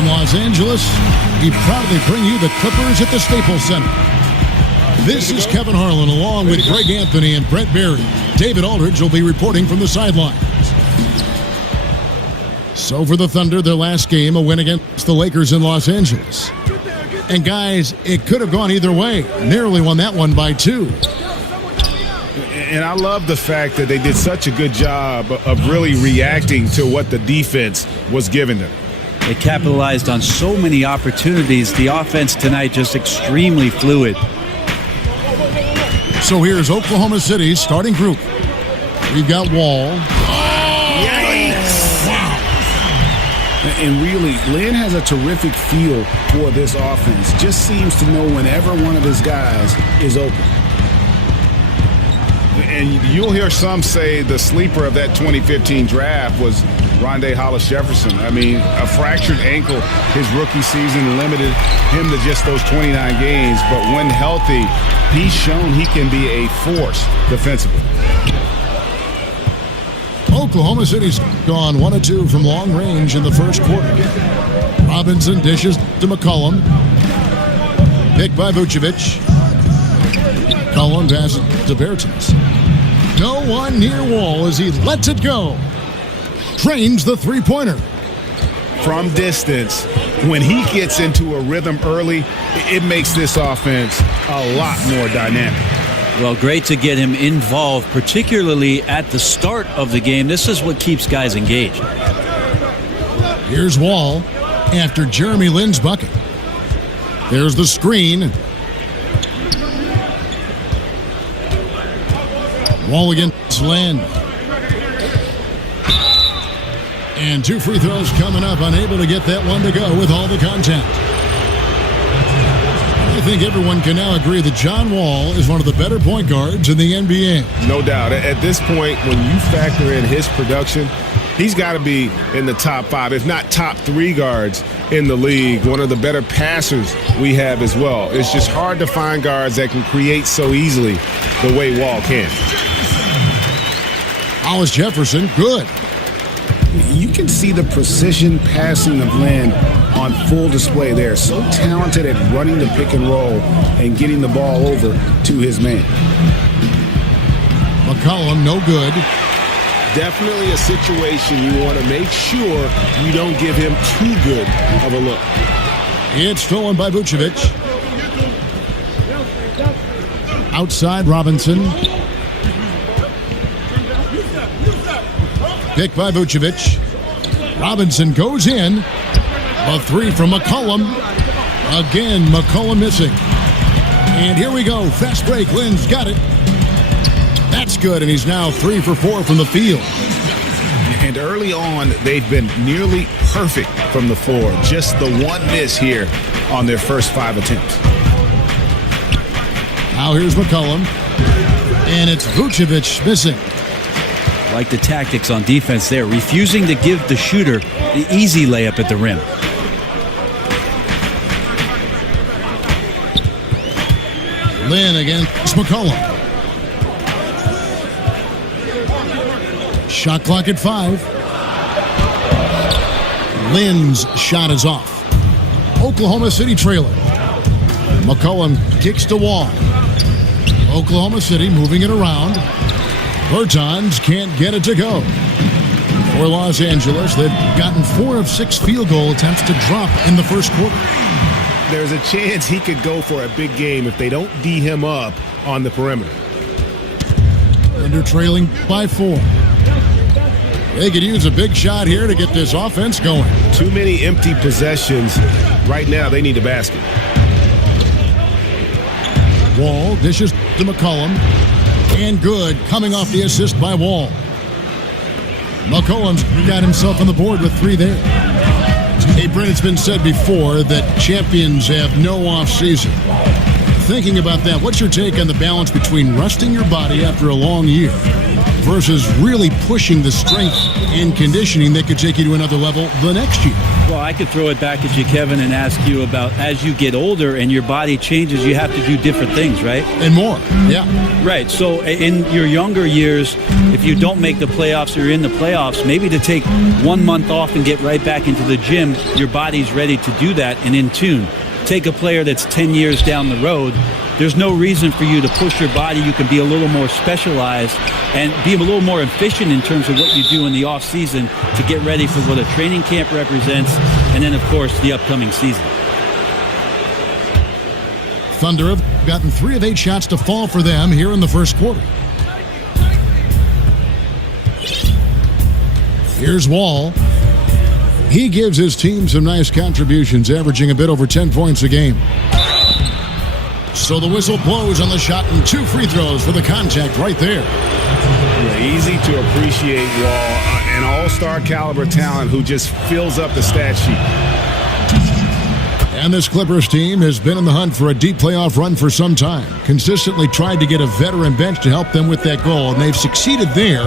from Los Angeles, we proudly bring you the Clippers at the Staples Center. This is Kevin Harlan along with Greg Anthony and Brett Berry. David Aldridge will be reporting from the sidelines. So for the Thunder, their last game, a win against the Lakers in Los Angeles. And guys, it could have gone either way. Nearly won that one by 2. And I love the fact that they did such a good job of really reacting to what the defense was giving them. They capitalized on so many opportunities. The offense tonight just extremely fluid. So here's Oklahoma City's starting group. We've got Wall. Yikes! Wow. And really, Lynn has a terrific feel for this offense. Just seems to know whenever one of his guys is open. And you'll hear some say the sleeper of that 2015 draft was Rondé Hollis-Jefferson. I mean, a fractured ankle his rookie season limited him to just those 29 games. But when healthy, he's shown he can be a force defensively. Oklahoma City's gone 1 of 2 from long range in the first quarter. Robinson dishes to McCollum. Picked by Vucevic. McCollum passes to Bertans. No one near Wall as he lets it go. Trains the three-pointer. From distance, when he gets into a rhythm early, it makes this offense a lot more dynamic. Well, great to get him involved, particularly at the start of the game. This is what keeps guys engaged. Here's Wall after Jeremy Lin's bucket. There's the screen. Wall against Lin. And 2 free throws coming up, unable to get that one to go with all the contact. I think everyone can now agree that John Wall is one of the better point guards in the NBA. No doubt. At this point, when you factor in his production, he's got to be in the top 5, if not top 3 guards in the league. One of the better passers we have as well. It's just hard to find guards that can create so easily the way Wall can. Hollis-Jefferson, good. You can see the precision passing of Lin on full display there. So talented at running the pick and roll and getting the ball over to his man. McCollum, no good. Definitely a situation you want to make sure you don't give him too good of a look. It's stolen by Vucevic. Outside Robinson. Picked by Vucevic. Robinson goes in. A 3 from McCollum. Again, McCollum missing. And here we go. Fast break. Lin's got it. That's good, and he's now 3 for 4 from the field. And early on, they've been nearly perfect from the floor. Just the one miss here on their first 5 attempts. Now here's McCollum. And it's Vucevic missing. Like the tactics on defense there, refusing to give the shooter the easy layup at the rim. Lin against McCollum. Shot clock at 5. Lin's shot is off. Oklahoma City trailer. McCollum kicks to Wall. Oklahoma City moving it around. Bertans can't get it to go. For Los Angeles, they've gotten 4 of 6 field goal attempts to drop in the first quarter. There's a chance he could go for a big game if they don't D him up on the perimeter. Thunder trailing by 4. They could use a big shot here to get this offense going. Too many empty possessions. Right now, they need a basket. Wall dishes to McCollum. And good, coming off the assist by Wall. McCollum's got himself on the board with 3 there. Hey, Brent, it's been said before that champions have no off-season. Thinking about that, what's your take on the balance between resting your body after a long year versus really pushing the strength and conditioning that could take you to another level the next year? Well, I could throw it back at you, Kevin, and ask you about as you get older and your body changes, you have to do different things, right? And more, yeah. Right. So in your younger years, if you don't make the playoffs or you're in the playoffs, maybe to take 1 month off and get right back into the gym, your body's ready to do that and in tune. Take a player that's 10 years down the road, there's no reason for you to push your body. You can be a little more specialized and be a little more efficient in terms of what you do in the off season to get ready for what a training camp represents and then, of course, the upcoming season. Thunder have gotten 3 of 8 shots to fall for them here in the first quarter. Here's Wall. He gives his team some nice contributions, averaging a bit over 10 points a game. So the whistle blows on the shot and 2 free throws for the contact right there. Yeah, easy to appreciate Wall, an all-star caliber talent who just fills up the stat sheet. And this Clippers team has been in the hunt for a deep playoff run for some time. Consistently tried to get a veteran bench to help them with that goal, and they've succeeded there,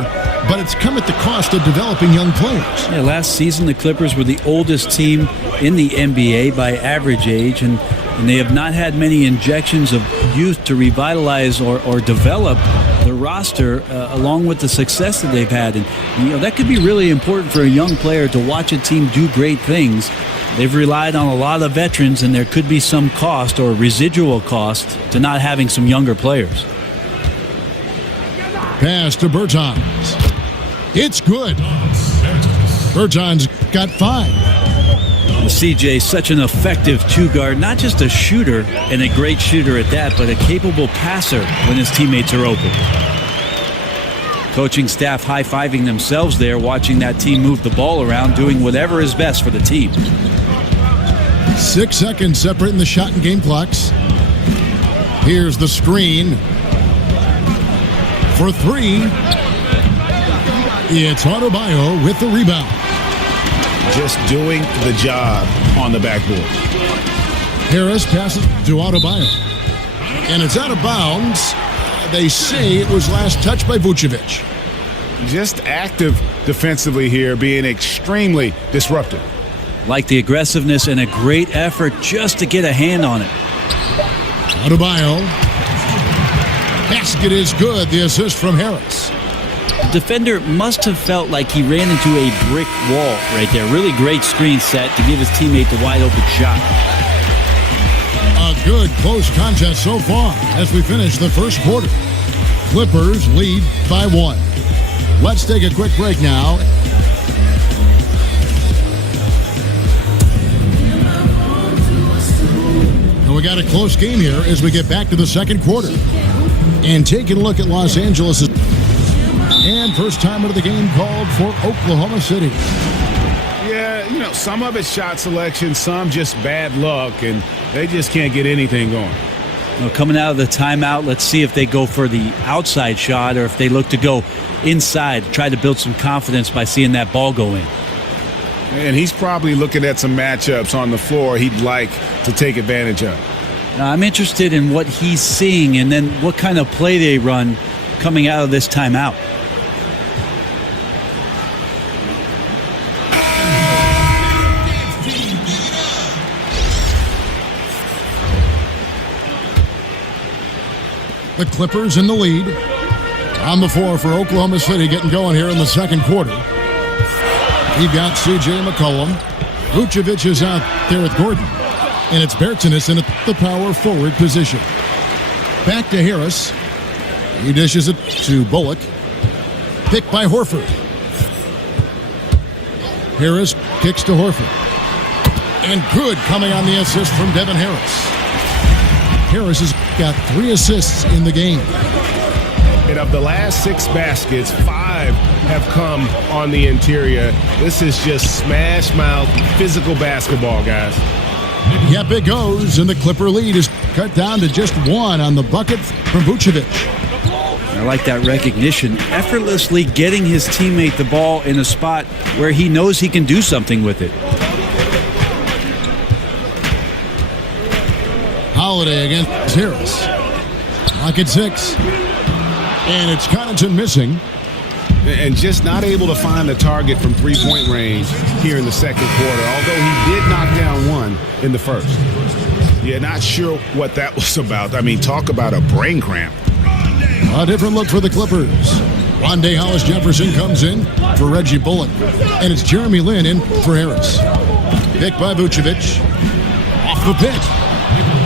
but it's come at the cost of developing young players. Yeah, last season the Clippers were the oldest team in the NBA by average age, and they have not had many injections of youth to revitalize or develop the roster along with the success that they've had. And that could be really important for a young player to watch a team do great things. They've relied on a lot of veterans, and there could be some cost or residual cost to not having some younger players. Pass to Bertans. It's good. Bertans got 5. CJ, such an effective two-guard, not just a shooter and a great shooter at that, but a capable passer when his teammates are open. Coaching staff high-fiving themselves there, watching that team move the ball around, doing whatever is best for the team. 6 seconds separating the shot and game clocks. Here's the screen. For 3. It's Adebayo with the rebound. Just doing the job on the backboard. Harris passes to Adebayo. And it's out of bounds. They say it was last touched by Vucevic. Just active defensively here, being extremely disruptive. Like the aggressiveness and a great effort just to get a hand on it. Adebayo. Basket is good. The assist from Harris. The defender must have felt like he ran into a brick wall right there. Really great screen set to give his teammate the wide open shot. A good close contest so far as we finish the first quarter. Clippers lead by 1. Let's take a quick break now. And we got a close game here as we get back to the second quarter. And taking a look at Los Angeles. And first time of the game called for Oklahoma City. Yeah, some of it's shot selection, some just bad luck, and they just can't get anything going. Well, coming out of the timeout, let's see if they go for the outside shot or if they look to go inside, try to build some confidence by seeing that ball go in. And he's probably looking at some matchups on the floor he'd like to take advantage of. Now, I'm interested in what he's seeing and then what kind of play they run coming out of this timeout. The Clippers in the lead. On the floor for Oklahoma City, getting going here in the second quarter. We've got C.J. McCollum. Vucevic is out there with Gordon. And it's Bertans in the power forward position. Back to Harris. He dishes it to Bullock. Picked by Horford. Harris kicks to Horford. And good coming on the assist from Devin Harris. Harris has got 3 assists in the game. And of the last 6 baskets, 5 have come on the interior. This is just smash mouth physical basketball, guys. Yep, it goes, and the Clipper lead is cut down to just 1 on the bucket from Vucevic. I like that recognition. Effortlessly getting his teammate the ball in a spot where he knows he can do something with it. Holiday against Harris. Clock at 6. And it's Connaughton missing. and just not able to find the target from three-point range here in the second quarter, although he did knock down one in the first. Yeah, not sure what that was about. I mean, talk about a brain cramp. A different look for the Clippers. Rondé Hollis-Jefferson comes in for Reggie Bullock, and it's Jeremy Lin in for Harris. Pick by Vucevic. Off the pick.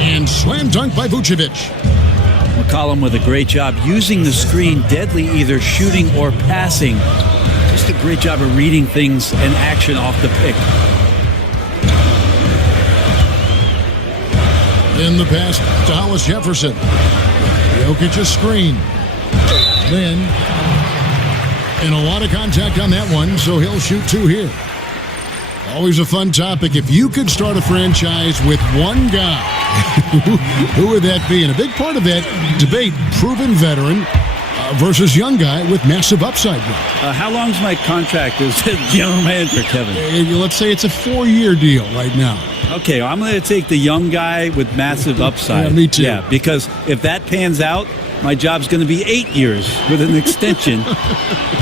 And slam dunk by Vucevic. McCollum with a great job using the screen, deadly either shooting or passing. Just a great job of reading things and action off the pick. In the pass to Hollis-Jefferson. Jokic's screen. Lin. And a lot of contact on that one, so he'll shoot two here. Always a fun topic. If you could start a franchise with one guy, who would that be? And a big part of that debate, proven veteran versus young guy with massive upside. How long's my contract as general manager, Kevin? Let's say it's a 4-year deal right now. Okay, I'm going to take the young guy with massive upside. Yeah, me too. Yeah, because if that pans out, my job's going to be 8 years with an extension,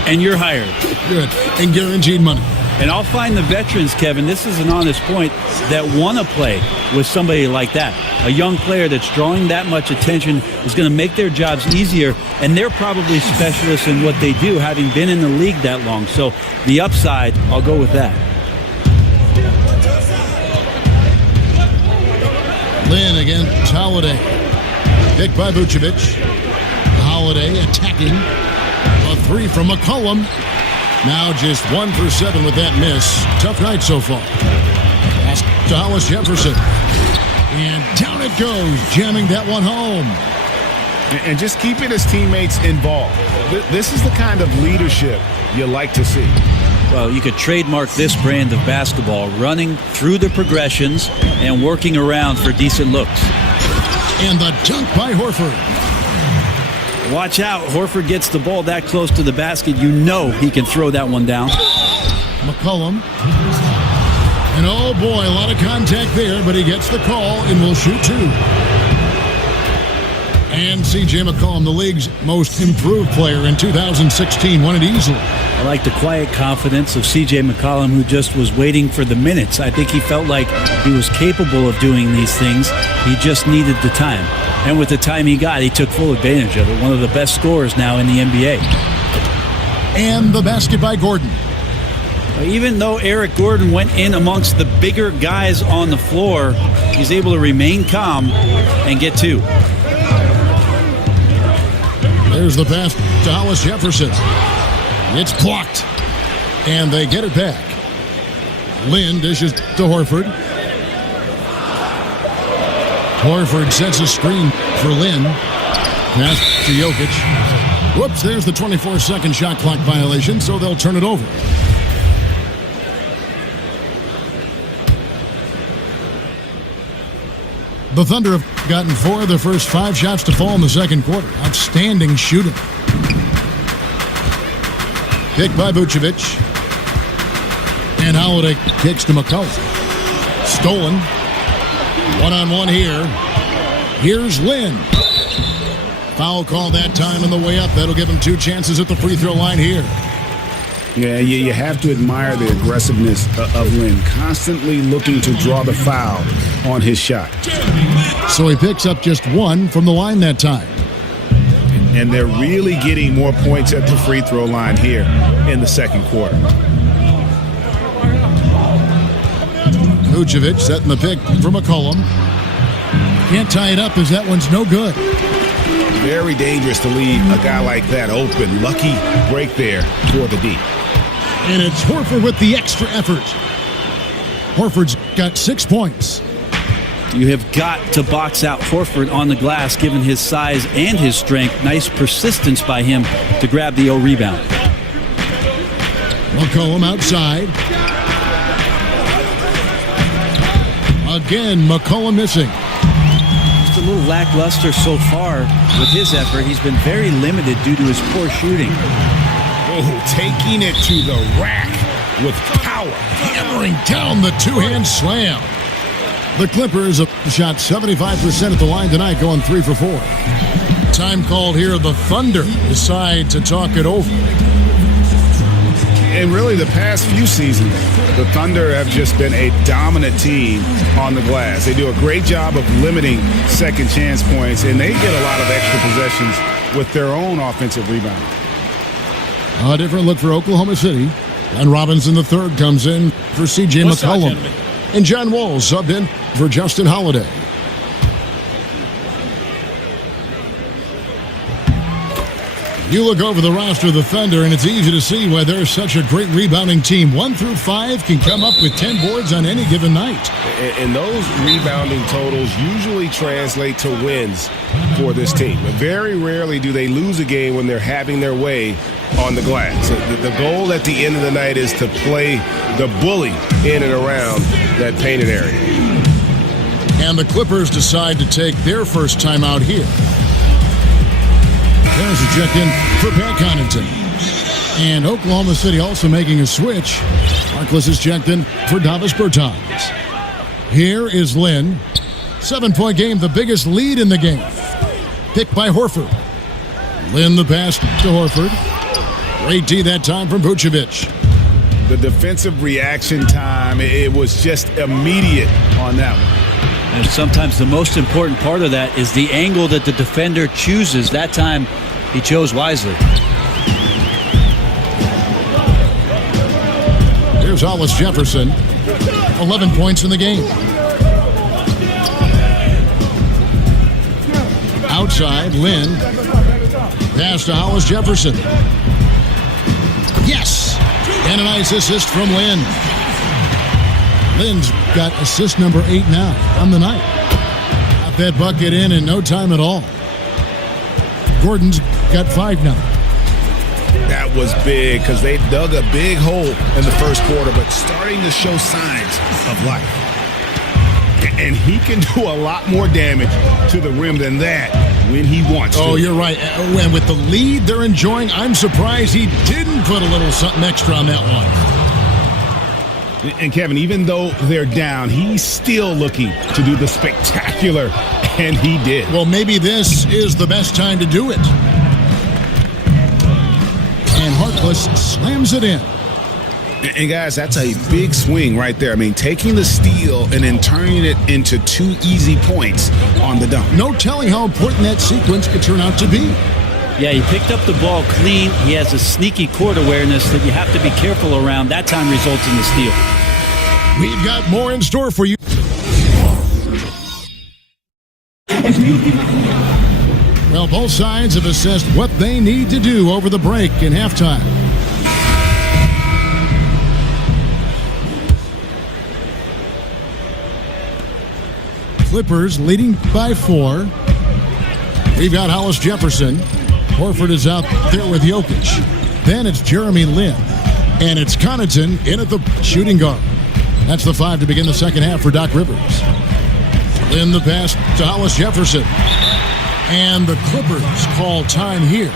and you're hired. Good. And guaranteed money. And I'll find the veterans, Kevin, this is an honest point, that want to play with somebody like that. A young player that's drawing that much attention is going to make their jobs easier, and they're probably specialists in what they do, having been in the league that long. So the upside, I'll go with that. Lin against Holiday. Picked by Vucevic. Holiday attacking. A three from McCollum. Now just 1 for 7 with that miss. Tough night so far. Pass to Hollis-Jefferson. And down it goes, jamming that one home. And just keeping his teammates involved. This is the kind of leadership you like to see. Well, you could trademark this brand of basketball, running through the progressions and working around for decent looks. And the dunk by Horford. Watch out. Horford gets the ball that close to the basket. You know he can throw that one down. McCollum. And oh boy, a lot of contact there, but he gets the call and will shoot two. And C.J. McCollum, the league's most improved player in 2016, won it easily. I like the quiet confidence of C.J. McCollum, who just was waiting for the minutes. I think he felt like he was capable of doing these things. He just needed the time. And with the time he got, he took full advantage of it. One of the best scorers now in the NBA. And the basket by Gordon. Even though Eric Gordon went in amongst the bigger guys on the floor, he's able to remain calm and get two. There's the pass to Hollis-Jefferson. It's blocked. And they get it back. Lin dishes to Horford. Horford sets a screen for Lin. Pass to Jokic. Whoops, there's the 24-second shot clock violation, so they'll turn it over. The Thunder have gotten 4 of their first 5 shots to fall in the second quarter. Outstanding shooting. Pick by Vucevic. And Holiday kicks to McCollum. Stolen. One-on-one here. Here's Lin. Foul call that time on the way up. That'll give him 2 chances at the free throw line here. Yeah, you have to admire the aggressiveness of Lin, constantly looking to draw the foul on his shot. So he picks up just 1 from the line that time. And they're really getting more points at the free throw line here in the second quarter. Vucevic setting the pick for McCollum. Can't tie it up as that one's no good. Very dangerous to leave a guy like that open. Lucky break there for the D. And it's Horford with the extra effort. Horford's got 6 points. You have got to box out Horford on the glass, given his size and his strength. Nice persistence by him to grab the rebound. McCollum outside. Again, McCollum missing. Just a little lackluster so far with his effort. He's been very limited due to his poor shooting. Oh, taking it to the rack with power. Hammering down the two-hand slam. The Clippers have shot 75% at the line tonight, going 3 for 4. Time called here. The Thunder decide to talk it over. And really, the past few seasons, the Thunder have just been a dominant team on the glass. They do a great job of limiting second chance points, and they get a lot of extra possessions with their own offensive rebound. A different look for Oklahoma City. And Robinson III comes in for C.J. McCollum. And John Wall subbed in for Justin Holiday. You look over the roster of the Thunder, and it's easy to see why they're such a great rebounding team. 1 through 5 can come up with 10 boards on any given night. And those rebounding totals usually translate to wins for this team. But very rarely do they lose a game when they're having their way on the glass. The goal at the end of the night is to play the bully in and around that painted area. And the Clippers decide to take their first time out here. There's a check-in for Pat Connaughton. And Oklahoma City also making a switch. Harkless is checked in for Davis Bertans. Here is Lynn. 7-point game, the biggest lead in the game. Picked by Horford. Lynn the pass to Horford. Great D that time from Vucevic. The defensive reaction time, it was just immediate on that one. And sometimes the most important part of that is the angle that the defender chooses. That time, he chose wisely. Here's Hollis Jefferson. 11 points in the game. Outside, Lynn. Pass to Hollis Jefferson. Yes! And a nice assist from Lynn. Lynn's got assist number 8 now on the night. Got that bucket in no time at all. Gordon's got 5 now. That was big because they dug a big hole in the first quarter, but starting to show signs of life. And he can do a lot more damage to the rim than that when he wants to. Oh, you're right. And with the lead they're enjoying, I'm surprised he didn't put a little something extra on that one. And Kevin, even though they're down, he's still looking to do the spectacular, and he did. Well, maybe this is the best time to do it. And Harkless slams it in. And guys, that's a big swing right there. I mean, taking the steal and then turning it into 2 easy points on the dunk. No telling how important that sequence could turn out to be. Yeah, he picked up the ball clean. He has a sneaky court awareness that you have to be careful around. That time results in the steal. We've got more in store for you. Well, both sides have assessed what they need to do over the break and halftime. Clippers leading by 4. We've got Hollis Jefferson. Horford is out there with Jokic. Then it's Jeremy Lin. And it's Connaughton in at the shooting guard. That's the 5 to begin the second half for Doc Rivers. Lin the pass to Hollis Jefferson. And the Clippers call time here.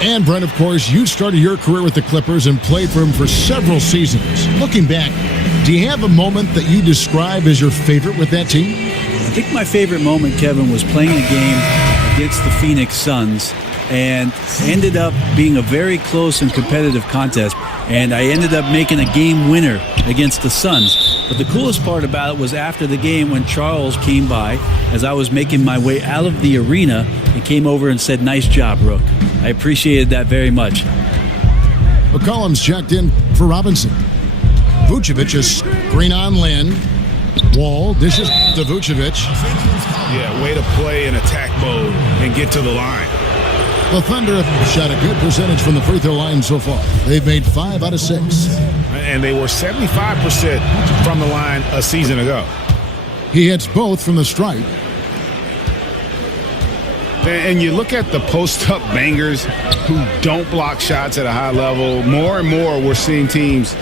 And Brent, of course, you started your career with the Clippers and played for them for several seasons. Looking back, do you have a moment that you describe as your favorite with that team? I think my favorite moment, Kevin, was playing a game against the Phoenix Suns and ended up being a very close and competitive contest. And I ended up making a game winner against the Suns. But the coolest part about it was after the game when Charles came by as I was making my way out of the arena and came over and said, "Nice job, Rook." I appreciated that very much. McCollum's checked in for Robinson. Vucevic is screen on Lynn. Wall dishes to Vucevic. Yeah, way to play in attack mode and get to the line. The Thunder have shot a good percentage from the free throw line so far. They've made 5 out of 6. And they were 75% from the line a season ago. He hits both from the stripe. And you look at the post-up bangers who don't block shots at a high level. More and more we're seeing teams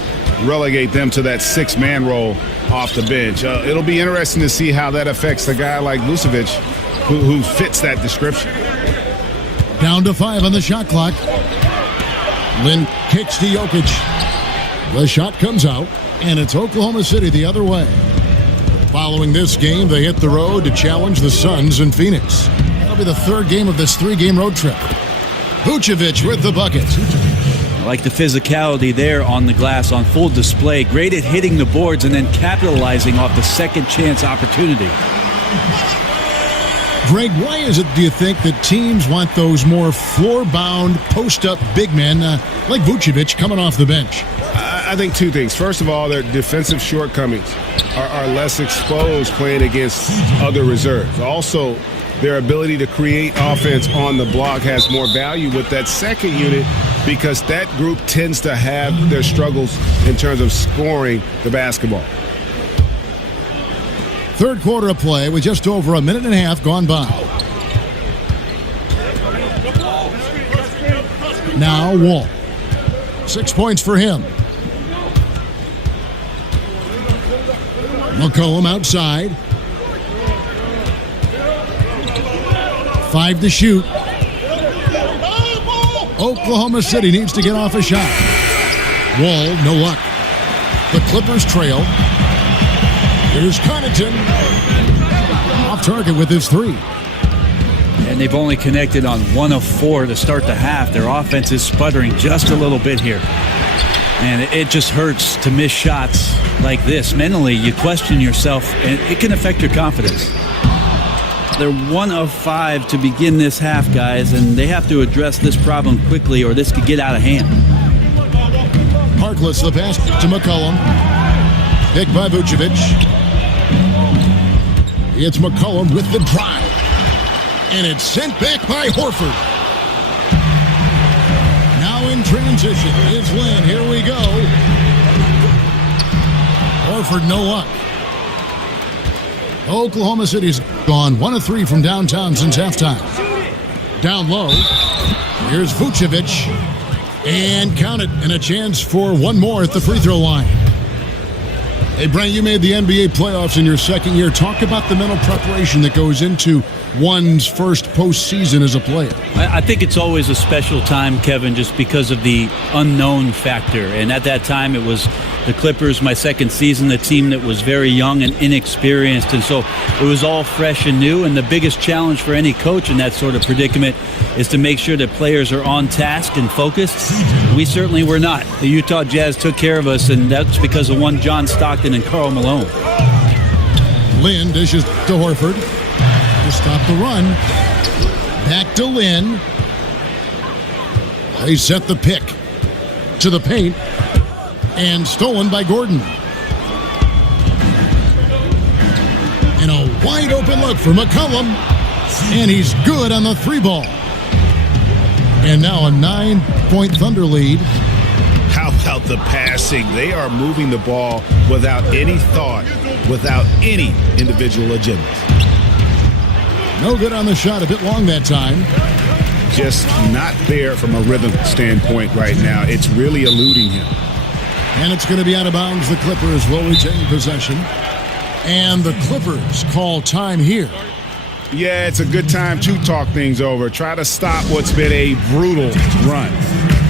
relegate them to that 6-man role off the bench. It'll be interesting to see how that affects a guy like Vucevic who fits that description. Down to 5 on the shot clock. Lynn kicks to Jokic. The shot comes out, and it's Oklahoma City the other way. Following this game, they hit the road to challenge the Suns in Phoenix. That'll be the 3rd game of this 3-game road trip. Vucevic with the bucket. I like the physicality there on the glass on full display. Great at hitting the boards and then capitalizing off the second chance opportunity. Greg, why is it, do you think, that teams want those more floor-bound, post-up big men like Vucevic coming off the bench? I think two things. First of all, their defensive shortcomings are less exposed playing against other reserves. Also, their ability to create offense on the block has more value with that second unit because that group tends to have their struggles in terms of scoring the basketball. Third quarter of play with just over a minute and a half gone by. Now Wall. 6 points for him. McCollum outside. 5 to shoot. Oklahoma City needs to get off a shot. Wall, no luck. The Clippers trail. Here's Connaughton. Off target with his 3. And they've only connected on 1 of 4 to start the half. Their offense is sputtering just a little bit here. And it just hurts to miss shots like this. Mentally, you question yourself, and it can affect your confidence. They're 1 of 5 to begin this half, guys, and they have to address this problem quickly or this could get out of hand. Harkless, the pass to McCollum. Picked by Vucevic. It's McCollum with the drive. And it's sent back by Horford. Now in transition is Lynn. Here we go. Horford, no luck. Oklahoma City's gone 1 of 3 from downtown since halftime. Down low. Here's Vucevic. And count it. And a chance for one more at the free throw line. Hey, Brent, you made the NBA playoffs in your second year. Talk about the mental preparation that goes into one's first postseason as a player. I think it's always a special time, Kevin, just because of the unknown factor. And at that time, it was the Clippers, my second season, the team that was very young and inexperienced. And so it was all fresh and new. And the biggest challenge for any coach in that sort of predicament is to make sure that players are on task and focused. We certainly were not. The Utah Jazz took care of us, and that's because of one John Stockton and Karl Malone. Lynn dishes to Horford to stop the run. Back to Lynn. They set the pick to the paint and stolen by Gordon. And a wide open look for McCollum, and he's good on the 3 ball. And now a 9-point Thunder lead. How about the passing? They are moving the ball without any thought, without any individual agenda. No good on the shot, a bit long that time. Just not there from a rhythm standpoint right now. It's really eluding him. And it's going to be out of bounds. The Clippers will retain possession. And the Clippers call time here. Yeah, it's a good time to talk things over. Try to stop what's been a brutal run.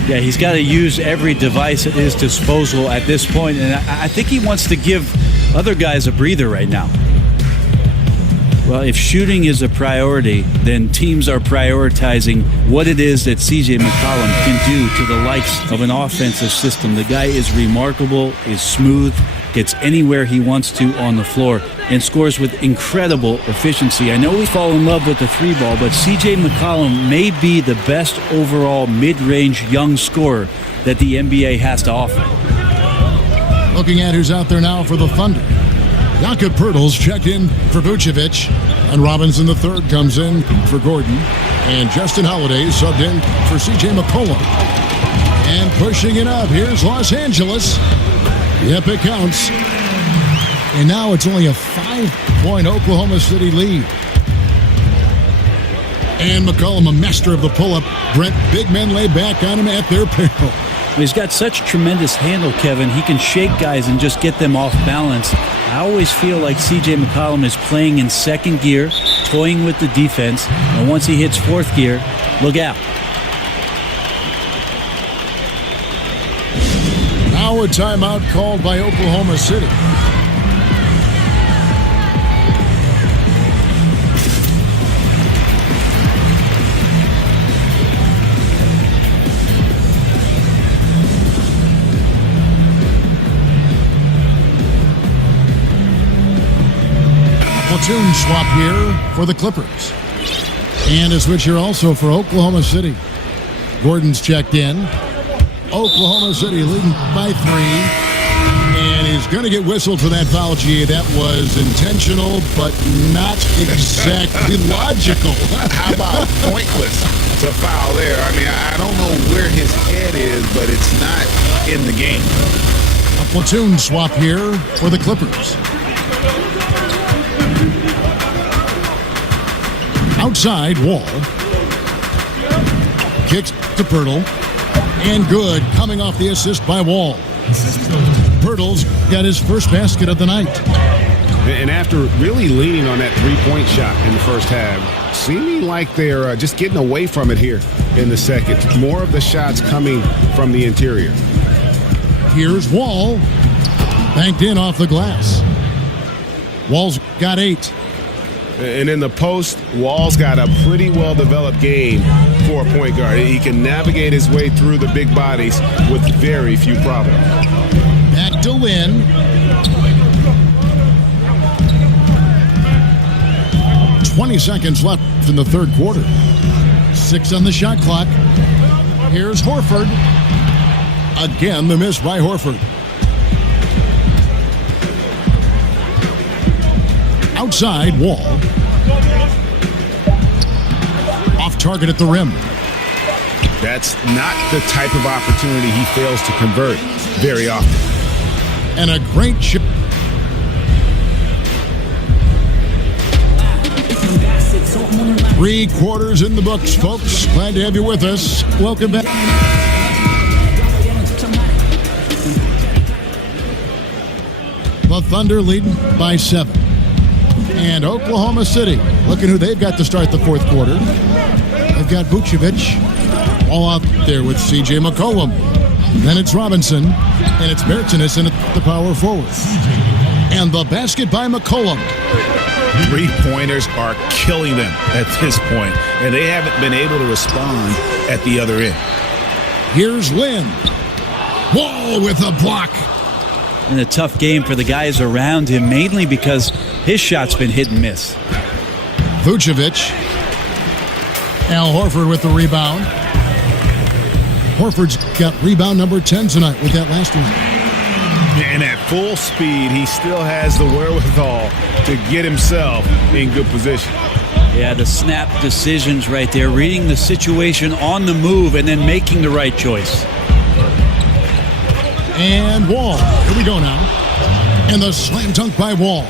Yeah, he's got to use every device at his disposal at this point, and I think he wants to give other guys a breather right now. Well, if shooting is a priority, then teams are prioritizing what it is that C.J. McCollum can do to the likes of an offensive system. The guy is remarkable, is smooth, gets anywhere he wants to on the floor, and scores with incredible efficiency. I know we fall in love with the 3 ball, but C.J. McCollum may be the best overall mid-range young scorer that the NBA has to offer. Looking at who's out there now for the Thunder. Jakob Poeltl's checked in for Vucevic, and Robinson III comes in for Gordon, and Justin Holiday subbed in for C.J. McCollum. And pushing it up, here's Los Angeles. Yep, it counts. And now it's only a 5-point Oklahoma City lead. And McCollum, a master of the pull-up. Brent, big men lay back on him at their peril. He's got such tremendous handle, Kevin. He can shake guys and just get them off balance. I always feel like C.J. McCollum is playing in second gear, toying with the defense, and once he hits fourth gear, look out. Now a timeout called by Oklahoma City. platoon swap here for the Clippers. And a switch here also for Oklahoma City. Gordon's checked in. Oklahoma City leading by 3. And he's going to get whistled for that foul, G. That was intentional, but not exactly logical. How about pointless to foul there? I mean, I don't know where his head is, but it's not in the game. A platoon swap here for the Clippers. Outside, Wall. Kicks to Pirtle. And good, coming off the assist by Wall. Pirtle's got his first basket of the night. And after really leaning on that three-point shot in the first half, seeming like they're just getting away from it here in the second. More of the shots coming from the interior. Here's Wall. Banked in off the glass. Wall's got 8. And in the post, Wall's got a pretty well-developed game for a point guard. He can navigate his way through the big bodies with very few problems. Back to Lynn. "20 seconds left in the third quarter. 6 on the shot clock. Here's Horford. Again, the miss by Horford. Outside, Wall. Off target at the rim. That's not the type of opportunity he fails to convert very often. And a great shot. Three quarters in the books, folks. Glad to have you with us. Welcome back. The Thunder leading by 7. And Oklahoma City, looking who they've got to start the fourth quarter. They've got Vucevic all out there with C.J. McCollum. Then it's Robinson, and it's Bertans in at the power forward. And the basket by McCollum. Three-pointers are killing them at this point, and they haven't been able to respond at the other end. Here's Lynn. Wall with a block. And a tough game for the guys around him, mainly because his shot's been hit and miss. Vucevic. Al Horford with the rebound. Horford's got rebound number 10 tonight with that last one. And at full speed, he still has the wherewithal to get himself in good position. Yeah, the snap decisions right there, reading the situation on the move and then making the right choice. And Wall. Here we go now. And the slam dunk by Wall.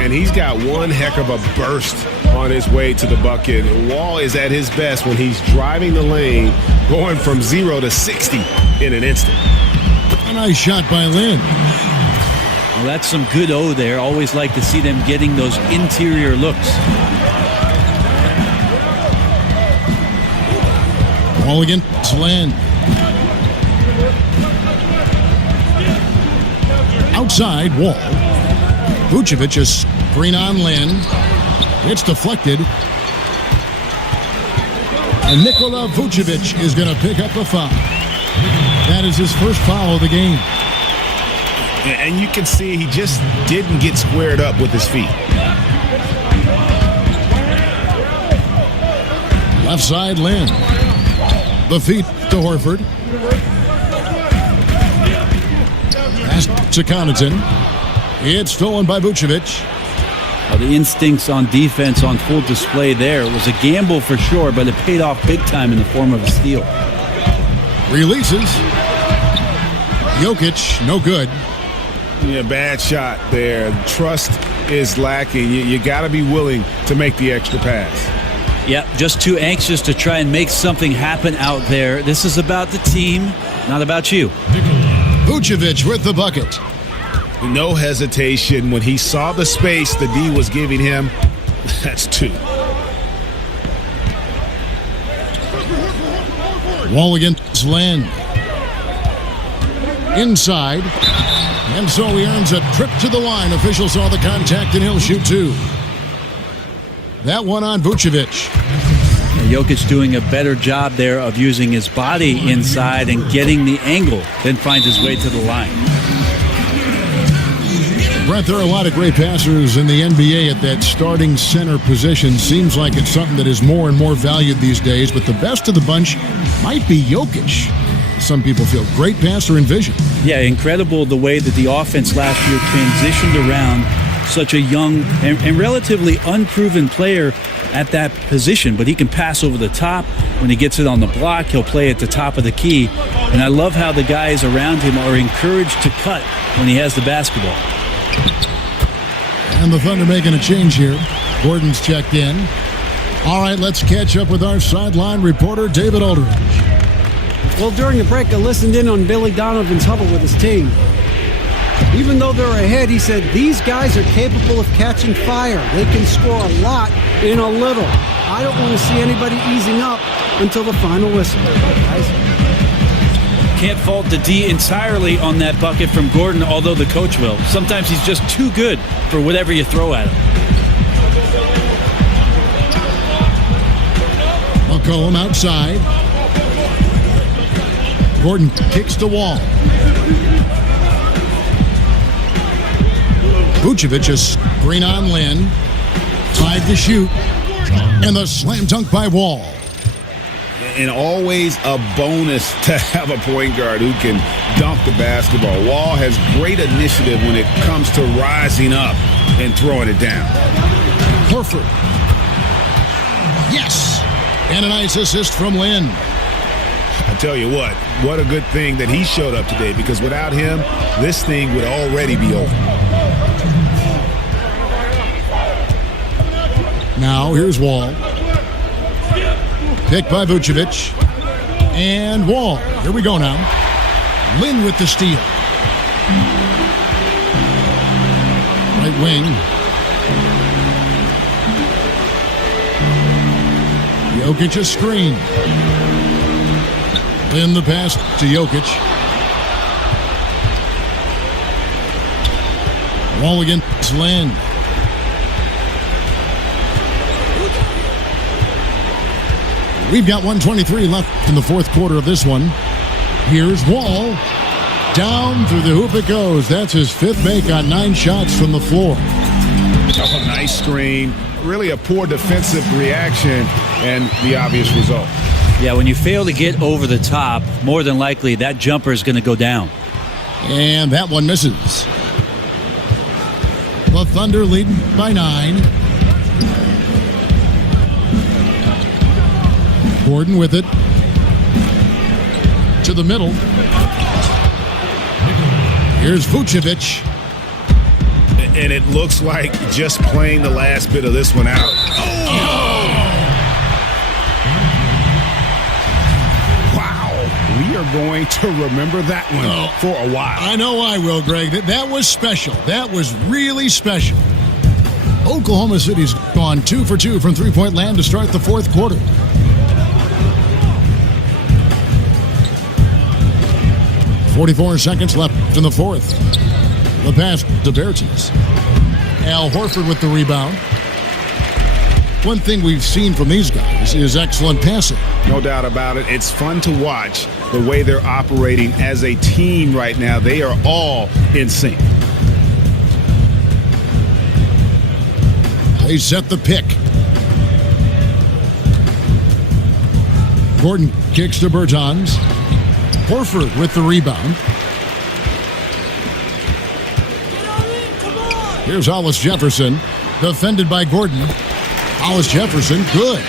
And he's got one heck of a burst on his way to the bucket. Wall is at his best when he's driving the lane, going from 0 to 60 in an instant. A nice shot by Lynn. Well, that's some good O there. Always like to see them getting those interior looks. Wall against Lynn. Outside, Wall. Vucevic is screen on Lynn. It's deflected. And Nikola Vucevic is going to pick up a foul. That is his first foul of the game. And you can see he just didn't get squared up with his feet. Left side, Lynn. The feet to Horford. Pass to Connaughton. It's stolen by Vucevic. Well, the instincts on defense on full display there. It was a gamble for sure, but it paid off big time in the form of a steal. Releases. Jokic, no good. Yeah, bad shot there. Trust is lacking. You got to be willing to make the extra pass. Yep, just too anxious to try and make something happen out there. This is about the team, not about you. Vucevic with the bucket. No hesitation when he saw the space the D was giving him. That's 2. Wall against Lynn. Inside. And so he earns a trip to the line. Official saw the contact and he'll shoot 2. That one on Vucevic. And Jokic doing a better job there of using his body inside and getting the angle, then finds his way to the line. Brent, there are a lot of great passers in the NBA at that starting center position. Seems like it's something that is more and more valued these days, but the best of the bunch might be Jokic. Some people feel great passer in vision. Yeah, incredible the way that the offense last year transitioned around such a young and relatively unproven player at that position, but he can pass over the top. When he gets it on the block, he'll play at the top of the key. And I love how the guys around him are encouraged to cut when he has the basketball. And the Thunder making a change here. Gordon's checked in. All right, let's catch up with our sideline reporter, David Aldridge. Well, during the break, I listened in on Billy Donovan's huddle with his team. Even though they're ahead, he said, these guys are capable of catching fire. They can score a lot in a little. I don't want to see anybody easing up until the final whistle. Can't fault the D entirely on that bucket from Gordon, although the coach will. Sometimes he's just too good for whatever you throw at him. McCollum outside. Gordon kicks the wall. Vucevic a screen on Lynn. Tied to shoot. And the slam dunk by Wall. And always a bonus to have a point guard who can dunk the basketball. Wall has great initiative when it comes to rising up and throwing it down. Horford. Yes. And a nice assist from Lynn. I tell you what a good thing that he showed up today, because without him, this thing would already be over. Now here's Wall. Picked by Vucevic. And Wall. Here we go now. Lynn with the steal. Right wing. Jokic a screen. Lynn the pass to Jokic. Wall against Lynn. We've got 1:23 left in the fourth quarter of this one. Here's Wall. Down through the hoop it goes. That's his fifth make on 9 shots from the floor. Oh, nice screen. Really a poor defensive reaction and the obvious result. Yeah, when you fail to get over the top, more than likely that jumper is going to go down. And that one misses. The Thunder leading by 9. Gordon with it to the middle. Here's Vucevic. And it looks like just playing the last bit of this one out. Oh! Wow. We are going to remember that one for a while. I know I will, Greg. That was special. That was really special. Oklahoma City's gone 2 for 2 from three-point land to start the fourth quarter. .44 seconds left in the fourth. The pass to Bertans. Al Horford with the rebound. One thing we've seen from these guys is excellent passing. No doubt about it. It's fun to watch the way they're operating as a team right now. They are all in sync. They set the pick. Gordon kicks to Bertans. Horford with the rebound. Here's Hollis Jefferson, defended by Gordon. Hollis Jefferson, good.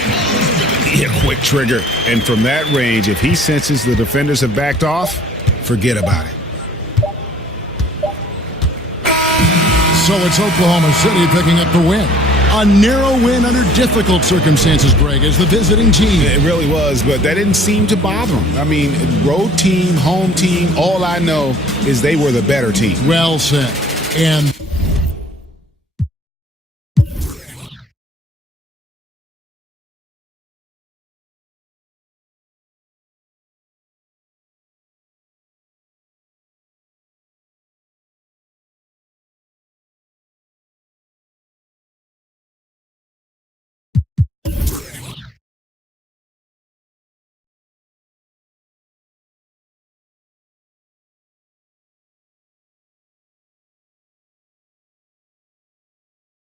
Yeah, quick trigger. And from that range, if he senses the defenders have backed off, forget about it. So it's Oklahoma City picking up the win. A narrow win under difficult circumstances, Greg, as the visiting team. It really was, but that didn't seem to bother them. I mean, road team, home team, all I know is they were the better team. Well said. And